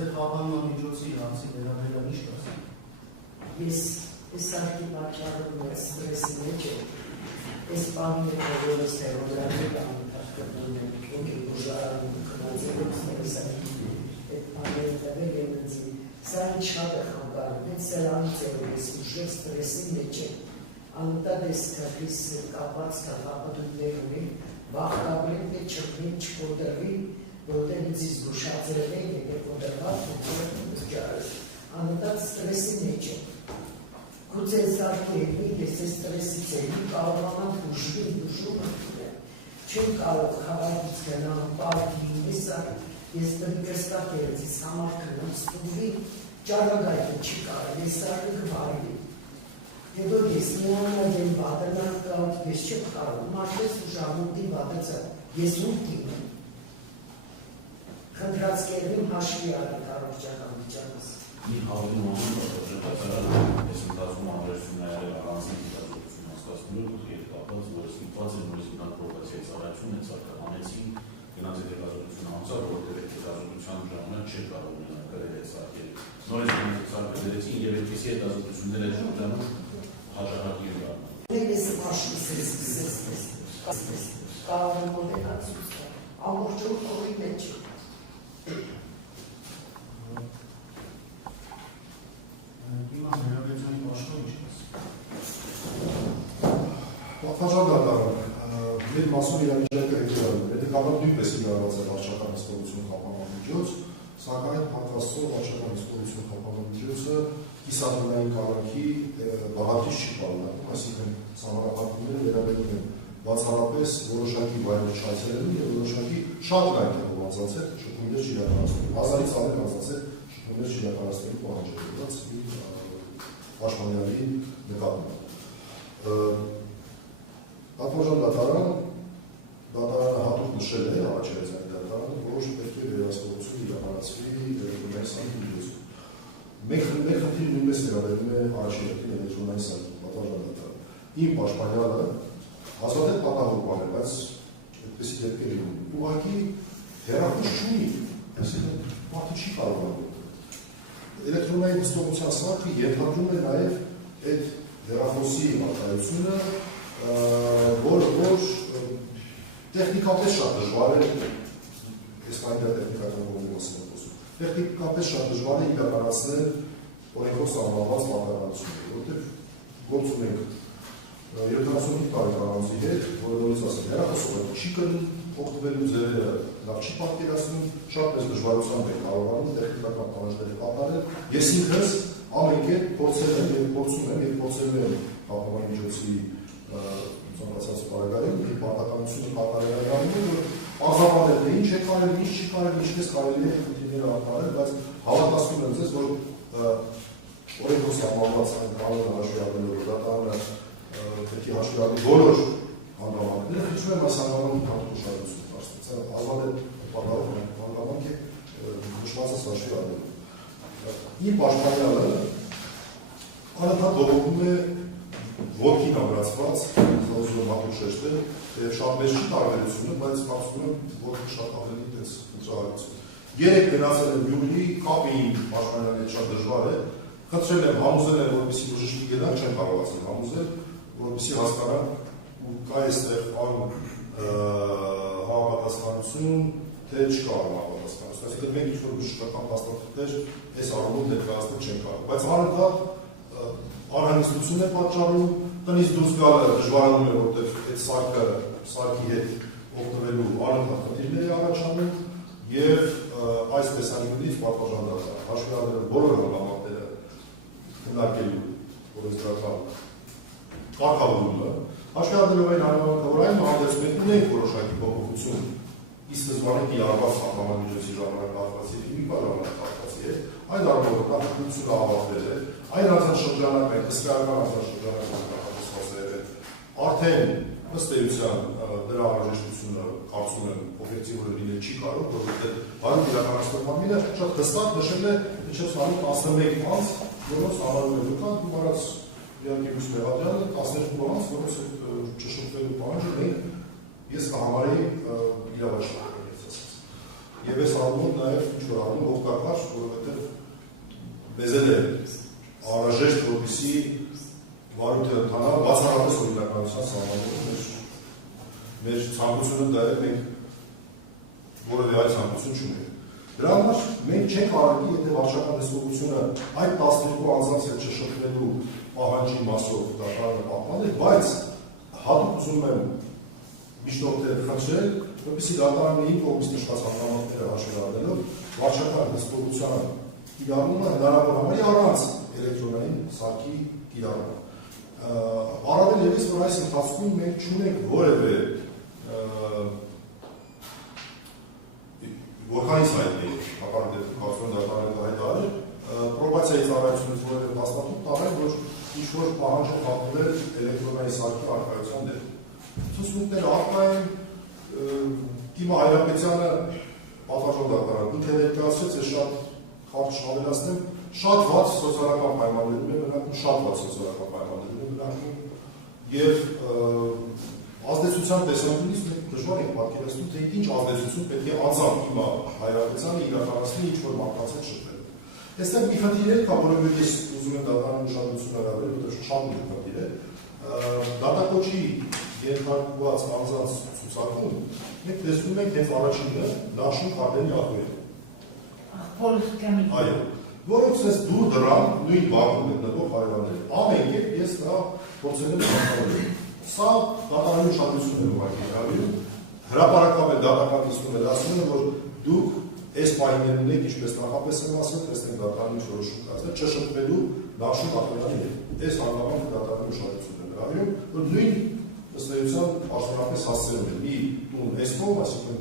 ձեր խափանման հարցի վերաբերյալ ինչ կասեք։ Ես սարքի պատճառով մեծ ստրեսի մեջ եմ։ Այս բանը որս տերորային անտարքվում եմ, ոգի ուժարանում կնացելով ստրեսային այդ բաները տվել եմ ինձի։ Սա ինչ շատ է խանգարում, այդ սրանից է, որ ես ուժեղ ստրեսի մեջ եմ։ Անտար ես կրիս կապած կապատուններ ունի, վախկաբրին դե չպնի, չկոդրվի, որտեղ ինձ զգուշացրել են, եկել կոդրված, անտար ստրեսի մեջ եմ։ Գուցե սարքի ես այս ստրեսից եմ, կարողանամ ուժում եմ, չեմ կարող խաղաղից գնամ, պարտի, ես կրստակ երեց, ես համար կնամ, ստուղի, ճարագայթը չի կարել, ես սարքը գվարելի։ Հետո ես միանալ եմ բադրնակ կատ, ես չեմ կարող, մարդես ուժամուտի բադրծա, ես ուտիմ եմ։ Խնդրած կերվին հաշվի արդ առողջական վիճակս։ Մի հավինում անում ես ընթացում անվերությունները առանձին գիտազոտություն հասկացնելու և կապած, որ ստիպված են նորից գնալ պրովոկացիայից առաջում են ծարգահանեցին գնաց այդ հետազոտությունը անցավ, որտեղ այդ հետազոտության ժամանակ չէր կարող ունենալ գրել այդ սարքերը։ Նորից գնաց այդ սարքը դրեցին և այդպիսի հետազոտություններ այդ շրջանում հաճախակի են դառնում։ Ես մաշնից ես սկսեց, կարող եմ մոտենացուց, ամորջում խորի մեջ է։ Հիմա վերաբերյալ աշխարհի ինչ կասեք։ Պատվաժան դատարան, մեր մասում իրավիճակը հետևյալն է, կապը նույնպես իրարված է վարչական հսկողություն խափանման միջոց, սակայն պատրաստող վարչական հսկողություն խափանման միջոցը կիսադրնային կառույցի բաղադրիչ չի պարունակում, այսինքն սահմանափակումները վերաբերում են բացառապես որոշակի վայրեր չայցելելու և որոշակի շատ այնտեղով անձանցել շփումներ չիրականացնելու, հազարից ավել անձանցել շփումներ չիրականացնելու պահանջարկված պաշտպանյալի նկատմամբ։ Պատվաժան դատարանը հատուկ նշել է առաջերեցանի դատարանը, որոշ պետք է վերահսկողություն իրականացվի մեր սարքի միջոցով։ Մեր խնդիրը նույնպես վերաբերում է առաջերեցի էլեկտրոնային սարքի, պատվաժան դատարանը։ Իմ պաշտպանյալը հազվադեպ պատահական է, բայց այդպեսի դեպքեր են ունի։ Ուղղակի հեռախոս չունի, այսինքն մարդը չի կարողանում։ Էլեկտրոնային հսկողության սարքը ենթադրում է նաև այդ հեռախոսի արտադրությունը, որ տեխնիկապես շատ դժվար է, ես այնտեղ տեխնիկական կողմի մասին եմ խոսում, տեխնիկապես շատ դժվար է իրականացնել օրենքով սահմանված մարտահրավերությունները, որովհետև գործ ունենք 75 տարեկան անձի հետ, որը նորից ասեմ, հեռախոսով չի կրում, օգտվելու ձևերը լավ չի պատկերացնում, շատ մեծ դժվարությամբ է կարողանում տեխնիկական պահանջները կատարել։ Ես ինքս ամեն կերպ փորձել եմ և փորձում եմ և փորձելու եմ խաղաղ միջոցի ծանրացած բարեկայում մի պարտականությունը կատարելագործում, որ արձանագրել է ինչ է կարելի, ինչ չի կարելի, ինչպես կարելի է խնդիրները արտարել, բայց հավատացնում եմ ձեզ, որ օրենքով սահմանված այն կանոնը հաշվի առնելով, որ դատարանը պետք է հաշվի առնի բոլոր հանգամանքները, խնդրում եմ այս հանգամանքի հատուկ ուշադրություն դարձնել, ազատ պատահող հանգամանք է նշվածս հաշվի առնելու։ Իմ պաշտպանյալը անընդհատ բողոքում է ոտքին ամրացված, ուզում եմ հատուկ շեշտել, շատ մեծ չի տարբերությունը, բայց կարծում եմ ոտքը շատ ավելի տես ընտրահարություն։ Երեք գնացել եմ Գյումրի, կապի պաշտպանյալի հետ շատ դժվար է, խնդրել եմ, համոզել եմ, որպեսզի բժշկի գնանք, չեմ կարողացել համոզել, որպեսզի հասկանանք ու կա այստեղ համապատասխանություն, թե չկա համապատասխանություն։ Այսինքն մենք ինչ-որ բժշկական փաստաթղթեր այս առումով ներկայացնել չենք կարող, բայց անընդհատ անհանգստություն է պատճառում, տնից դուրս գալը դժվարանում է, որտեղ այդ սարքի հետ օգտվելու անընդհատ խնդիրներ է առաջանում և այս տեսանկյունից պատվաժան դատարան հաշվի առնելով բոլոր հանգամանքները քննարկելու օրենսդրական կարգավորումը, հաշվի առնելով այն հանգամանքը, որ այն հանդերձում ունենք որոշակի փոփոխություն ի սկզբանե կիրառված սահմանամիջոցի ժամանակ կախվածի և մի բան ժամանակ կախվածի հետ, այն առումով նախագծությունը ավարտվել է, այն հանձնաշրջանակն հսկայական հանձնաշրջանակն նախատեսված է եղել, արդեն ըստ էության դրա անհրաժեշտությունը կարծում եմ օբյեկտիվորեն լինել չի կարող, որովհետև հարյուր իրականացնող մարմինը շատ հստակ նշել է մինչև 11 անց, որոնց համարում է վկան, գումարած իհարկե Լույս Մեղադրյանը 12 անց, որոնց չշփվելու պահանջը մենք ես կհամարեի իրավաչնական, ես ասած։ Եվ այս առումով նաև ինչ-որ առումով օգտակար, որովհետև մեզ էլ է անհրաժեշտ, որպեսզի վարույթը ընթանա բացառապես օրինականության սահմաններում մեր ցանկությունը դա է, մենք որևէ այլ ցանկություն չունենք։ Դրա համար մենք չենք արագի, եթե վարչական հսկողությունը այդ 12 անձանց հետ չշփվելու պահանջի մասով դատարանը պահպանել, բայց հատուկ ուզում եմ միջնորդել խնդրել, որպեսզի դատարանը իր կողմից նշված հանգամանքները հաշվի առնելով վարչական հսկողության կիրառումը հնարավոր համարի առանց էլեկտրոնային սարքի կիրառումը։ Առավել ևս, որ այս ընթացքում մենք չունենք որևէ որքանից հայտնի հակառակ դեպքում կարծում դատարանը հայտարարել պրոբացիայի ծառայությունից որևէ փաստաթուղթ տվել, որ ինչ-որ պահանջ է խախտվել էլեկտրոնային սարքի առկայության դեպքում։ Ցուցմունքները առկա են, Կիմա Հայրապետյանը պատվաճող դատարան ինքը ներկայացրեց, ես շատ խարճ ավելացնեմ, շատ վատ սոցիալական պայմաններում է մնացում, շատ վատ սոցիալական պայմաններում է մնացում եւ ազդեցության տեսանկյունից մենք դժվար ենք պատկերացնում, թե ինչ ազդեցություն պետք է անձամբ Կիմա Հայրապետյանը իրականացնի ինչ-որ մարդկանց հետ շփվելու։ Այստեղ մի խնդիր է, որովհետեւ ես ուզում եմ դատարանի ուշադրություն հրավիրել, որովհետեւ շատ մի խնդիր է։ Դատակոչի ենթարկված անձանց ցուցակում մենք տեսնում ենք հենց առաջինը Դաշուն Կարդենի ակտը։ Այո, որոնց էս դուր դրան նույն բակում գտնվող հարևաններ։ Ամեն կերպ ես դա փորձել եմ հասկանալ։ Սա դատարանի ուշադրություն է ուղղակի հրավիրում։ Հրապարակաբար դատական դիսկուսիոն է ասում, որ դուք այս պայմաններում եք, ինչպես նախապես եմ ասել, տեսնենք դատարանի որոշում կայացնել, չշփվելու Դաշուն Կարդենի հետ։ Այս հանգամանքը դատարանի ուշադրություն է հրավիրում, որ նույն ըստեյության պաշտոնապես հասցենում է մի տուն այս կողմ, այսինքն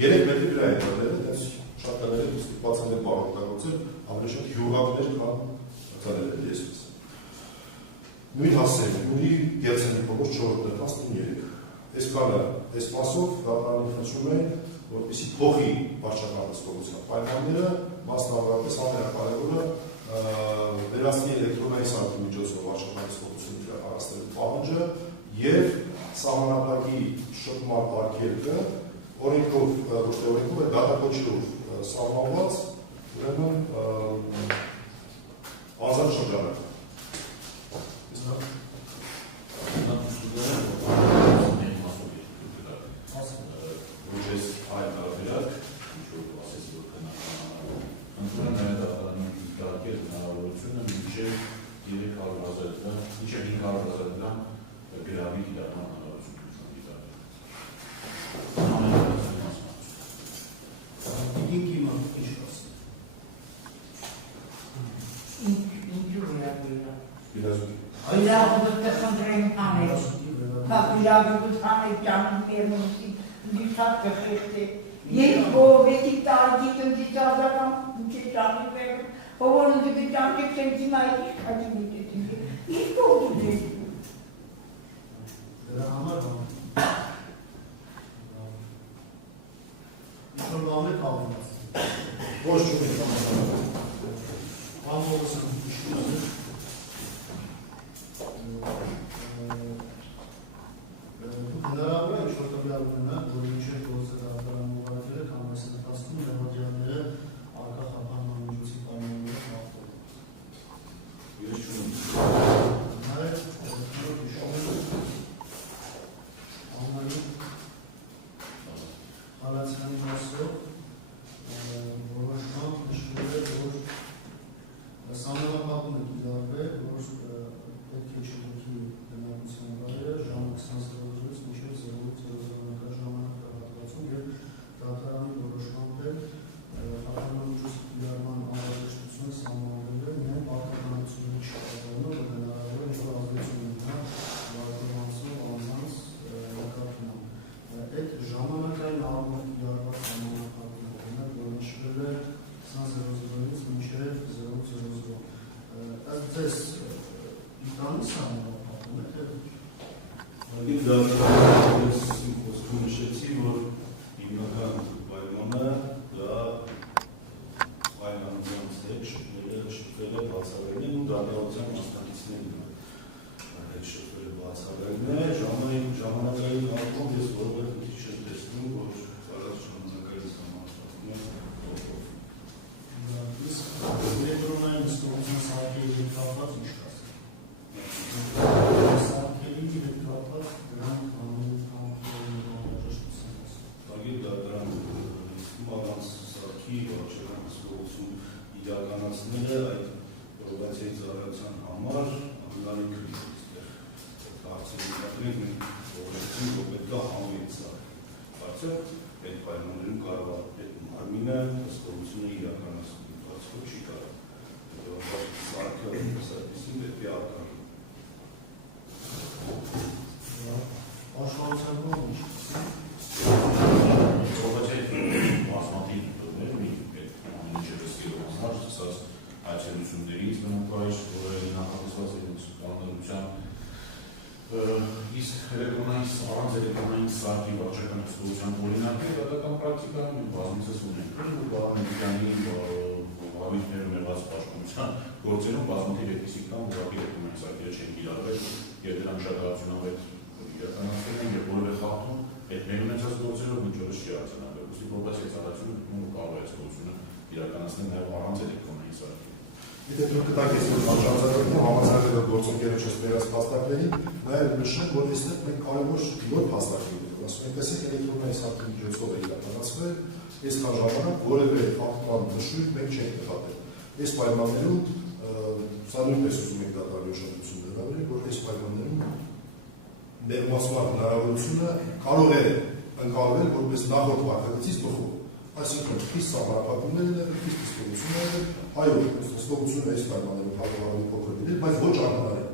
3 մետրի վրա է դրել, այդպես շատ տաները ստիպված են բարօգտագործել ավելի շատ հյուրակներ, քան տաները եսպես։ Նույն հասցենում, նույնի Գերցենի փողոց 4-րդ 13։ Այսքանը այս մասով դատարանը խնդրում է, որպեսզի փոխի վարչական հսկողության պայմանները, մասնավորապես ամենակարևորը վերացնի էլեկտրոնային սարքի միջոցով վարչական հսկողություն իրականացնելու պահանջը եւ սահմանափակի շփման արգելքը օրենքով, ոչ թե օրենքով, այլ դատակոչով սահմանված, ուրեմն ազատ շրջանակ։ Հանձնել է այդ պրոբացիայի ծառայության համար անգարի քրիստեր։ Հարցը դիտենք մենք ողջունեցինք, որ պետք է համից հարցը այդ պայմաններում կարող է այդ մարմինը հսկողությունը իրականացնել, ընթացքում չի կարող։ Հետևաբար սարքը սարքիսին պետք է ակար։ Աշխարհության ողջ։ Պրոբացիայի բազմաթիվ դեպքեր ունի այդ ամենը չվստահ համար սկսած այցելություններից բնականոն, որը նախատեսված է իրենց կանոնադրությամբ իսկ էլեկտրոնային առանց էլեկտրոնային սարքի վարչական հսկողության օրինակի դատական պրակտիկայում բազմիցս ունենք։ Բարամեդիկանի հավիքներում եղած պաշտպանության գործերում բազմաթիվ այդպիսի կան, որակի էլեկտրոնային սարքերը չեն կիրառվել եւ դրանք շատ արդյունավետ իրականացվել են եւ որևէ խախտում այդ մեր ունեցած գործերով ոչ որոշ չի արձանագրվել։ Ուստի պրոբացիայի ծառայությունը կարող է այս գործությունը իրականացնել նաեւ առանց էլեկտրոնային սարքի։ Եթե դուք կտակ ես վարչարձակում համաձայնելով գործընկերոջ վերած փաստարկներին, նաև նշեմ, որ այստեղ մենք կարևոր նոր փաստարկներ ունենք, ասում ենք, տեսեք էլեկտրոնային սարքի միջոցով է իրականացվել, այսքան ժամանակ որևէ ֆակտման նշույլ մենք չենք նկատել։ Այս պայմաններում սա նույնպես ուզում ենք դատարանի ուշադրություն դրել, որ այս պայմաններում ներմասման հնարավորությունը կարող է ընկալվել որպես նախորդ վարկագծից բխում։ Այսինքն խիստ սահմանափակումներ են, խիստ հսկողություններ են, այո, հսկողությունը այս պայմաններում հաղորդալի փոքր լինել, բայց ոչ անհնար է։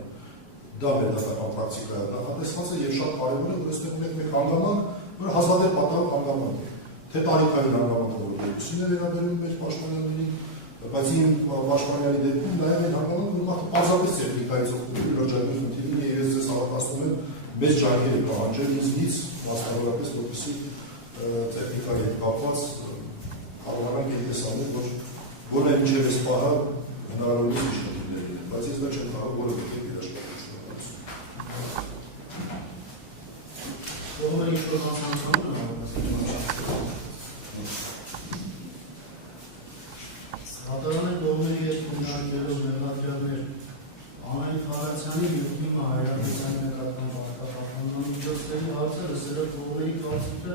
Դա մեր դատական պրակտիկայով նախատեսված է եւ շատ կարևոր է, որ այստեղ ունենք մեկ հանգամանք, որը հազվադեպ պատահող հանգամանք է։ Թե տարիքային հանգամանքը, որ երկուսին է վերաբերում մեր պաշտպանյաններին, բայց իմ պաշտպանյանի դեպքում նաև այն հանգամանքը, որ մարդը պարզապես տեխնիկայից օգտվում է, լրջագույն խնդիրն է եւ ես ձեզ հավատացնում եմ, մեծ ջանքեր եք պահանջել ինձնից, մասնավորապես որպեսզի տեխնիկայի հետ կապված կարողանանք ինտեսանել, որ գոնե մինչև այս պահը հնարավորինս ինչ խնդիրներ լինեն, բայց ես դա չեմ կարող որևէ երաշխավորություն ունենալ։ Ողջույն ինչ-որ մասնավորություն Հատարանը դողների հետ մնարկելով մեղադրյալներ Անային Թարացյանի և Կիմա Հայրապետյանի նկատմամբ արտահայտման միջոցների հարցը լսելով դողների կարծիքը